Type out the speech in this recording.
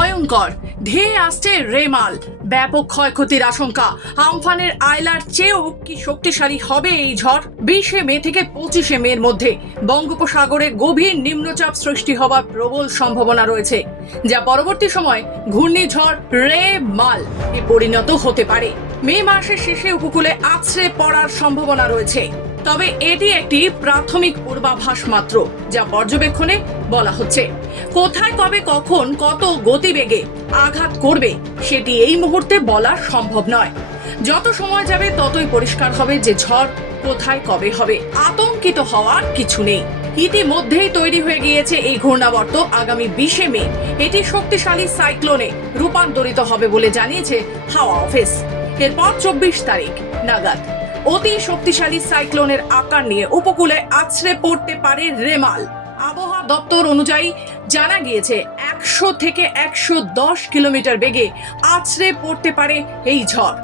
ভয়ঙ্কর ধেয়ে আসছে রেমাল, ব্যাপক ক্ষয়ক্ষতির আশঙ্কা। আমফানের আয়লার চেয়েও কি শক্তিশালী হবে এই ঝড়? 20 মে থেকে 25 মের মধ্যে বঙ্গোপসাগরে গভীর নিম্নচাপ সৃষ্টি হওয়ার প্রবল সম্ভাবনা রয়েছে, যা পরবর্তী সময় ঘূর্ণিঝড় রেমাল এ পরিণত হতে পারে। মে মাসের শেষে উপকূলে আছড়ে পড়ার সম্ভাবনা রয়েছে, তবে এটি একটি প্রাথমিক পূর্বাভাস মাত্র, যা পর্যবেক্ষণে বলা হচ্ছে। কোথায়, কবে, কখন, কত গতিবেগে আঘাত করবে সেটি এই মুহূর্তে বলা সম্ভব নয়। যত সময় যাবে ততই পরিষ্কার হবে যে ঝড় কোথায় কবে হবে। আতঙ্কিত হওয়ার কিছু নেই। ইতিমধ্যেই তৈরি হয়ে গিয়েছে এই ঘূর্ণাবর্ত। আগামী 20 মে এটি শক্তিশালী সাইক্লোনে রূপান্তরিত হবে বলে জানিয়েছে হাওয়া অফিস। এরপর 24 তারিখ নাগাদ অতি শক্তিশালী সাইক্লোনের আকার নিয়ে উপকূলে আছড়ে পড়তে পারে রেমাল। আবহাওয়া দপ্তর অনুযায়ী জানা গিয়েছে 100 থেকে 110 কিলোমিটার বেগে আছড়ে পড়তে পারে এই ঝড়।